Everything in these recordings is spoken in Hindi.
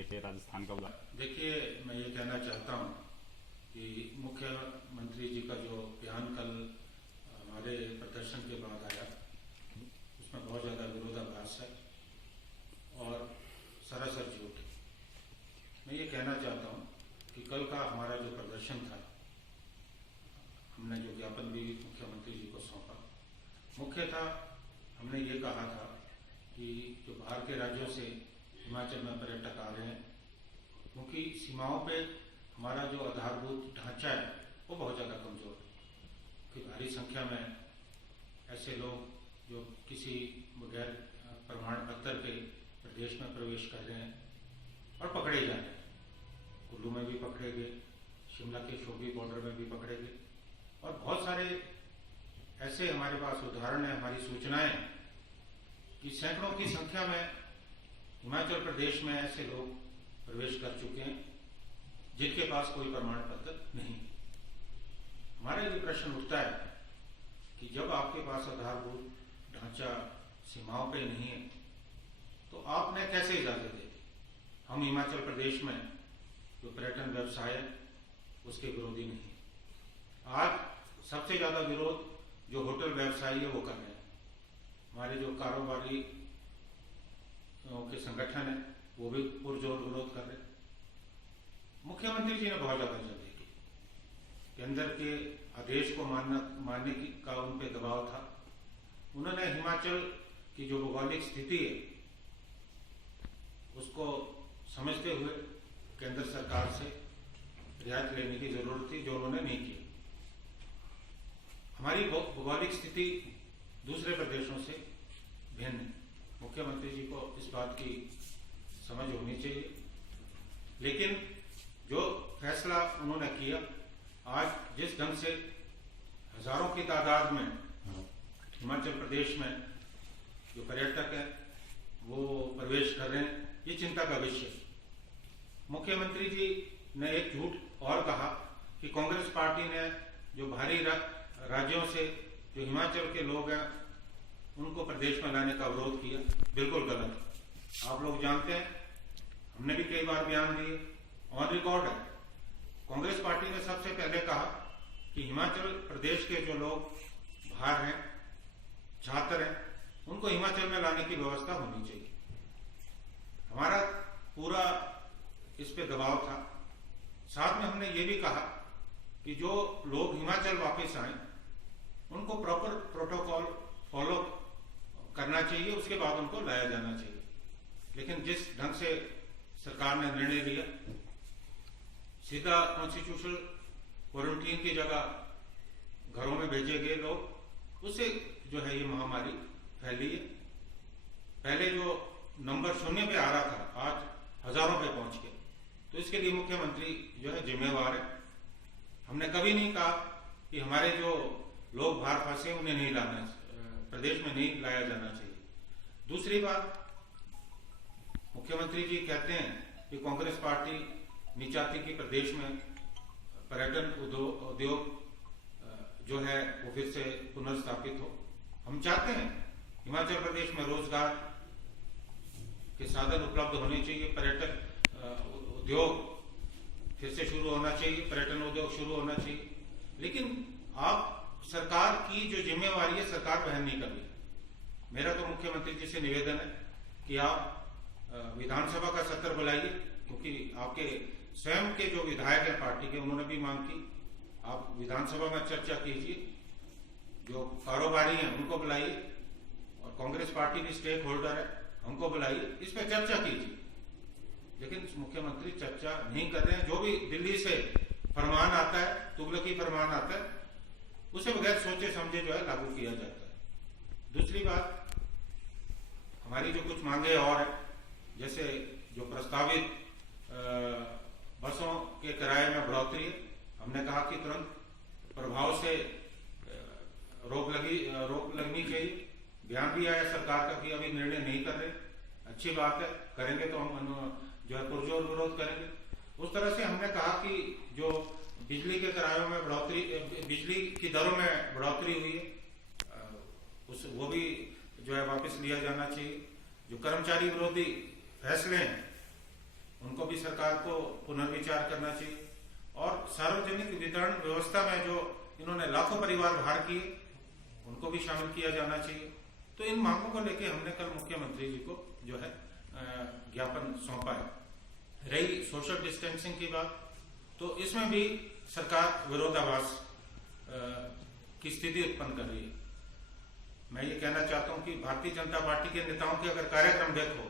लिए थे राजस्थान का बुला। देखिए, मैं ये कहना चाहता हूँ कि मुख्यमंत्री जी का जो बयान कल हमारे प्रदर्शन के बाद आया, उसमें बहुत ज़्यादा विरोधाभास है और सरासर झूठ। मैं ये कहना चाहता हूँ कि कल का हमारा जो प्रदर्शन था, हमने जो ज्ञापन भी मुख्यमंत्री जी को सौंपा, मुख्यतः हमने ये कहा था कि जो बाहर के राज्यों से हिमाचल में पर्यटक आ रहे हैं, क्योंकि सीमाओं पे हमारा जो आधारभूत ढांचा है वो बहुत ज़्यादा कमज़ोर है कि भारी संख्या में ऐसे लोग जो किसी बगैर प्रमाण पत्र के प्रदेश में प्रवेश कर रहे हैं और पकड़े जा रहे हैं। कुल्लू में भी पकड़े गए, शिमला के शोघी बॉर्डर में भी पकड़े गए और बहुत सारे ऐसे हमारे पास उदाहरण है, हमारी सूचनाएं कि सैकड़ों की संख्या में हिमाचल प्रदेश में ऐसे लोग प्रवेश कर चुके हैं जिनके पास कोई प्रमाण पत्र नहीं। हमारा ये प्रश्न उठता है कि जब आपके पास आधारभूत ढांचा सीमाओं पे नहीं है तो आपने कैसे इजाजत दी? हम हिमाचल प्रदेश में जो पर्यटन व्यवसाय है उसके विरोधी नहीं। आज सबसे ज्यादा विरोध जो होटल व्यवसायी है वो कर रहे हैं। हमारे जो कारोबारी के संगठन है वो भी पुरजोर विरोध कर रहे हैं। मुख्यमंत्री जी ने बहुत ज्यादा जल्दी की, केंद्र के आदेश को मानने की का उन पे दबाव था। उन्होंने हिमाचल की जो भौगोलिक स्थिति है उसको समझते हुए केंद्र सरकार से रियायत लेने की जरूरत थी, जो उन्होंने नहीं की। हमारी भौगोलिक स्थिति दूसरे प्रदेशों से भिन्न है। मुख्यमंत्री जी को इस बात की समझ होनी चाहिए, लेकिन जो फैसला उन्होंने किया, आज जिस ढंग से हजारों की तादाद में हिमाचल प्रदेश में जो पर्यटक है वो प्रवेश कर रहे हैं, ये चिंता का विषय है। मुख्यमंत्री जी ने एक झूठ और कहा कि कांग्रेस पार्टी ने जो बाहरी राज्यों से जो हिमाचल के लोग हैं उनको प्रदेश में लाने का विरोध किया। बिल्कुल गलत है। आप लोग जानते हैं, हमने भी कई बार बयान दिए, ऑन रिकॉर्ड है। कांग्रेस पार्टी ने सबसे पहले कहा कि हिमाचल प्रदेश के जो लोग बाहर हैं, छात्र हैं, उनको हिमाचल में लाने की व्यवस्था होनी चाहिए। हमारा पूरा इस पे दबाव था। साथ में हमने ये भी कहा कि जो लोग हिमाचल वापस आए उनको प्रॉपर प्रोटोकॉल फॉलो करना चाहिए, उसके बाद उनको लाया जाना चाहिए। लेकिन जिस ढंग से सरकार ने निर्णय लिया, सीधा कॉन्स्टिट्यूशनल क्वारंटीन की जगह घरों में भेजे गए लोग, उससे जो है ये महामारी फैली है। पहले जो नंबर 0 पे आ रहा था आज हजारों पे पहुंच गया। तो इसके लिए मुख्यमंत्री जो है जिम्मेवार है। हमने कभी नहीं कहा कि हमारे जो लोग बाहर फंसे उन्हें नहीं लाना, प्रदेश में नहीं लाया जाना चाहिए। दूसरी बात, मुख्यमंत्री जी कहते हैं कि कांग्रेस पार्टी नहीं चाहती कि प्रदेश में पर्यटन उद्योग जो है वो फिर से पुनर्स्थापित हो। हम चाहते हैं हिमाचल प्रदेश में रोजगार के साधन उपलब्ध होने चाहिए, पर्यटक उद्योग फिर से शुरू होना चाहिए, पर्यटन उद्योग शुरू होना चाहिए। लेकिन आप सरकार की जो जिम्मेवारी है सरकार वहन नहीं कर रही। मेरा तो मुख्यमंत्री जी से निवेदन है कि आप विधानसभा का सत्र बुलाइए, क्योंकि आपके स्वयं के जो विधायक हैं पार्टी के, उन्होंने भी मांग की। आप विधानसभा में चर्चा कीजिए, जो कारोबारी हैं उनको बुलाइए और कांग्रेस पार्टी की स्टेक होल्डर है उनको बुलाइए, इस पर चर्चा कीजिए। लेकिन मुख्यमंत्री चर्चा नहीं कर रहे हैं। जो भी दिल्ली से फरमान आता है, तुगलकी फरमान आता है, उसे बगैर सोचे समझे जो है लागू किया जाता है। दूसरी बात, हमारी जो कुछ मांगे और है, जैसे जो प्रस्तावित बसों के किराए में बढ़ोतरी है, हमने कहा कि तुरंत प्रभाव से रोक लगनी चाहिए। बयान भी आया सरकार का कि अभी निर्णय नहीं कर रहे। अच्छी बात है, करेंगे तो हम जो है पुरजोर विरोध करेंगे। उस तरह से हमने कहा कि जो बिजली के किरायों में बढ़ोतरी, बिजली की दरों में बढ़ोतरी हुई है, वो भी जो है वापस लिया जाना चाहिए। जो कर्मचारी विरोधी फैसले हैं उनको भी सरकार को पुनर्विचार करना चाहिए। और सार्वजनिक वितरण व्यवस्था में जो इन्होंने लाखों परिवार बाहर किए, उनको भी शामिल किया जाना चाहिए। तो इन मांगों को लेकर हमने कल मुख्यमंत्री जी को जो है ज्ञापन सौंपा है। रही सोशल डिस्टेंसिंग की बात, तो इसमें भी सरकार विरोधाभास की स्थिति उत्पन्न कर रही है। मैं ये कहना चाहता हूं कि भारतीय जनता पार्टी के नेताओं के अगर कार्यक्रम देखो,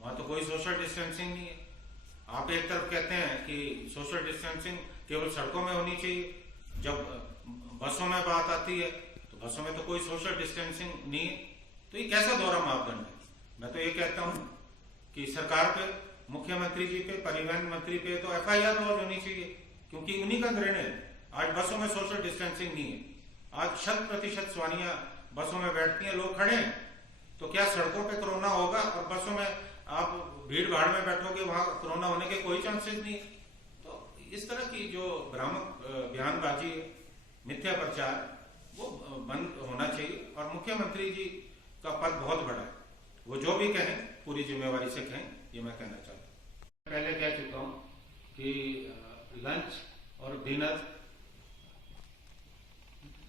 वहां तो कोई सोशल डिस्टेंसिंग नहीं है। आप एक तरफ कहते हैं कि सोशल डिस्टेंसिंग केवल सड़कों में होनी चाहिए, जब बसों में बात आती है तो बसों में तो कोई सोशल डिस्टेंसिंग नहीं है। तो ये कैसा दोहरा मापदंड है? मैं तो ये कहता हूं कि सरकार पे, मुख्यमंत्री जी पे, परिवहन मंत्री पे तो FIR लॉन्च होनी चाहिए, क्योंकि उन्हीं का निर्णय। आज बसों में सोशल डिस्टेंसिंग नहीं है, आज 100% सवारियां बसों में बैठती हैं, लोग खड़े हैं, तो क्या सड़कों पे कोरोना होगा? और बसों में आप भीड़ भाड़ में बैठोगे, वहां कोरोना होने के कोई चांसेस नहीं। तो इस तरह की जो भ्रामक बयानबाजी, मिथ्या प्रचार, वो बंद होना चाहिए। और मुख्यमंत्री जी का पद बहुत बड़ा है, वो जो भी कहें पूरी जिम्मेवारी से कहें, ये मैं कहना चाहता हूँ। पहले कह चुका हूँ कि लंच और डिनर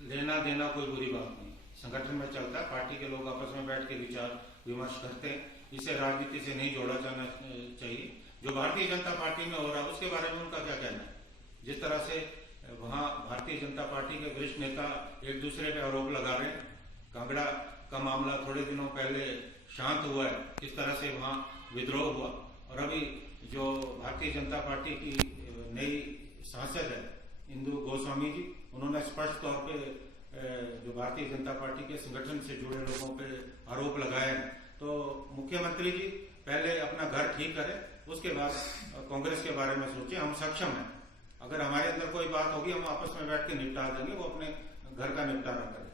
लेना देना कोई बुरी बात नहीं, संगठन में चलता है, पार्टी के लोग आपस में बैठ के विचार विमर्श करते हैं, इसे राजनीति से नहीं जोड़ा जाना चाहिए। जो भारतीय जनता पार्टी में हो रहा है उसके बारे में उनका क्या कहना है? जिस तरह से वहां भारतीय जनता पार्टी के वरिष्ठ नेता एक दूसरे पे आरोप लगा रहे हैं, कांगड़ा का मामला थोड़े दिनों पहले शांत हुआ है, किस तरह से वहां विद्रोह हुआ, और अभी जो भारतीय जनता पार्टी की नई सांसद है इंदु गोस्वामी जी, उन्होंने स्पष्ट तौर पे जो भारतीय जनता पार्टी के संगठन से जुड़े लोगों पे आरोप लगाए हैं। तो मुख्यमंत्री जी पहले अपना घर ठीक करें, उसके बाद कांग्रेस के बारे में सोचें। हम सक्षम हैं, अगर हमारे अंदर कोई बात होगी हम आपस में बैठ के निपटा देंगे, वो अपने घर का निपटारा करें।